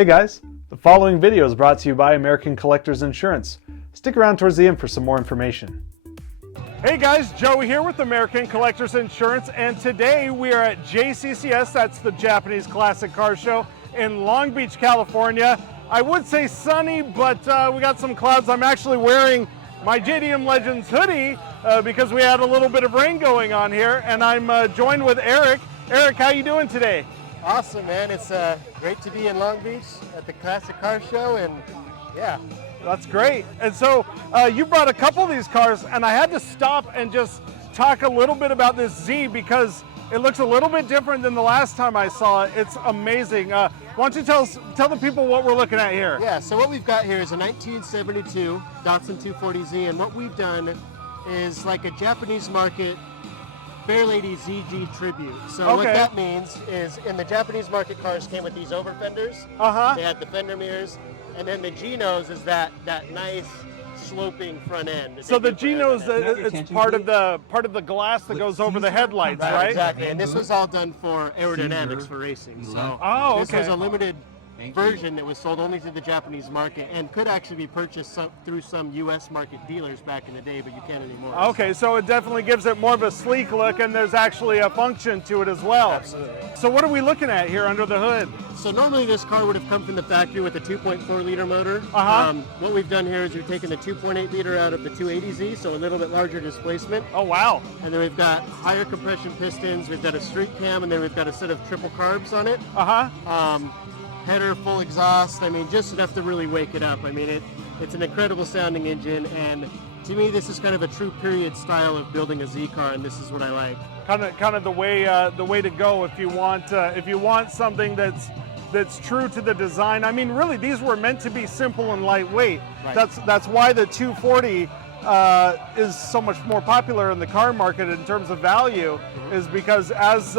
Hey guys, the following video is brought to you by American Collectors Insurance. Stick around towards the end for some more information. Hey guys, Joey here with American Collectors Insurance, and today we are at JCCS, that's the Japanese Classic Car Show in Long Beach, California. I would say sunny, but we got some clouds. I'm actually wearing my JDM Legends hoodie because we had a little bit of rain going on here, and I'm joined with Eric. Eric, how you doing today? Awesome, man. It's great to be in Long Beach at the Classic Car Show, and yeah. That's great. And so you brought a couple of these cars, and I had to stop and just talk a little bit about this Z because it looks a little bit different than the last time I saw it. It's amazing. Why don't you tell the people what we're looking at here? Yeah, so what we've got here is a 1972 Datsun 240Z, and what we've done is like a Japanese market Fair Lady ZG tribute. So what that means is in the Japanese market, cars came with these over fenders. They had the fender mirrors, and then the G-nose is that nice sloping front end. So the G-nose, it's part of the glass that goes over the headlights, right? Exactly, and this was all done for aerodynamics for racing. So this was a limited version that was sold only to the Japanese market and could actually be purchased through some U.S. market dealers back in the day, but you can't anymore. Okay, so it definitely gives it more of a sleek look, and there's actually a function to it as well. Absolutely. So what are we looking at here under the hood? So normally this car would have come from the factory with a 2.4 liter motor. What we've done here is we've taken the 2.8 liter out of the 280Z, so a little bit larger displacement. Oh wow. And then we've got higher compression pistons, we've got a street cam, and then we've got a set of triple carbs on it. Header, full exhaust, I mean, just enough to really wake it up. I mean, it's an incredible sounding engine, and to me, this is kind of a true period style of building a Z car, and this is what I like. Kind of the way to go if you want something that's true to the design. I mean, really, these were meant to be simple and lightweight. Right. That's why the 240 is so much more popular in the car market in terms of value, is because as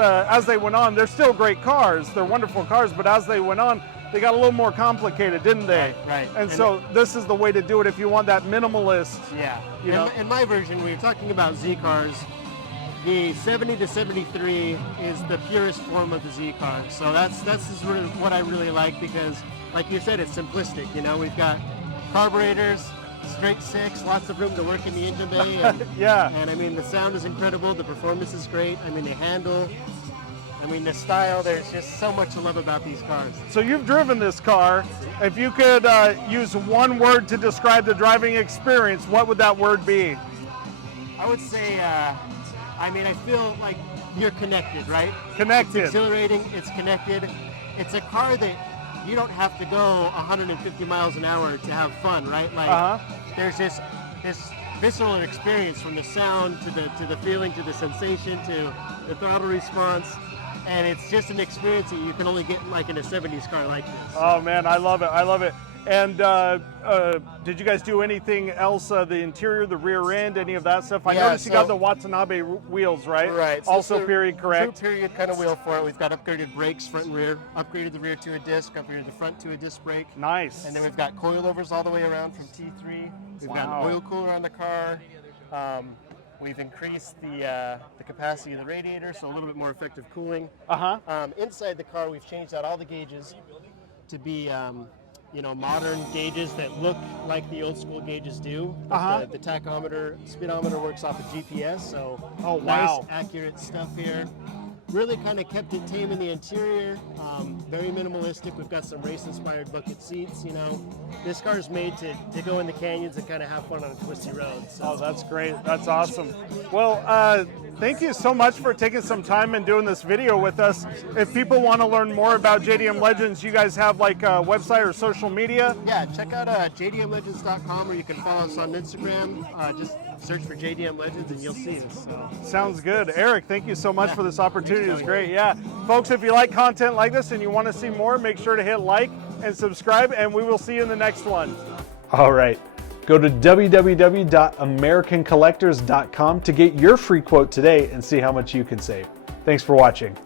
they went on, they're still great cars, they're wonderful cars, but as they went on, they got a little more complicated, didn't they? Right. And so this is the way to do it if you want that minimalist. Yeah. You know. In my version, when you're talking about Z cars, the 70 to 73 is the purest form of the Z car. So that's sort of what I really like, because, like you said, it's simplistic. You know, we've got carburetors, straight six, lots of room to work in the engine bay. And, and I mean, the sound is incredible, the performance is great. I mean, the handle, I mean, the style, there's just so much to love about these cars. So you've driven this car. If you could use one word to describe the driving experience, what would that word be? I would say, I mean, I feel like you're connected, right? Connected. It's exhilarating, it's connected. It's a car that you don't have to go 150 miles an hour to have fun, right? Like, there's this visceral experience from the sound to the feeling to the sensation to the throttle response, and it's just an experience that you can only get like in a 70s car like this. Oh man, I love it. I love it. And did you guys do anything else? The interior, the rear end, any of that stuff? I noticed you got the Watanabe wheels, right? Right. So also period correct. True period kind of wheel for it. We've got upgraded brakes, front and rear. Upgraded the rear to a disc. Upgraded the front to a disc brake. Nice. And then we've got coilovers all the way around from T3. We've got an oil cooler on the car. We've increased the capacity of the radiator, so a little bit more effective cooling. Inside the car, we've changed out all the gauges to be you know, modern gauges that look like the old school gauges do. The tachometer, speedometer works off of GPS, so nice, accurate stuff here. Really kind of kept it tame in the interior, very minimalistic. We've got some race-inspired bucket seats, you know. This car is made to go in the canyons and kind of have fun on a twisty road. So. Oh, that's great. That's awesome. Well, thank you so much for taking some time and doing this video with us. If people want to learn more about JDM Legends, you guys have like a website or social media? Yeah, check out jdmlegends.com, or you can follow us on Instagram. Just search for JDM Legends and you'll see us. So. Sounds good. Eric, thank you so much for this opportunity. It was great. Yeah. Folks, if you like content like this and you want to see more, make sure to hit like and subscribe, and we will see you in the next one. All right. Go to www.americancollectors.com to get your free quote today and see how much you can save. Thanks for watching.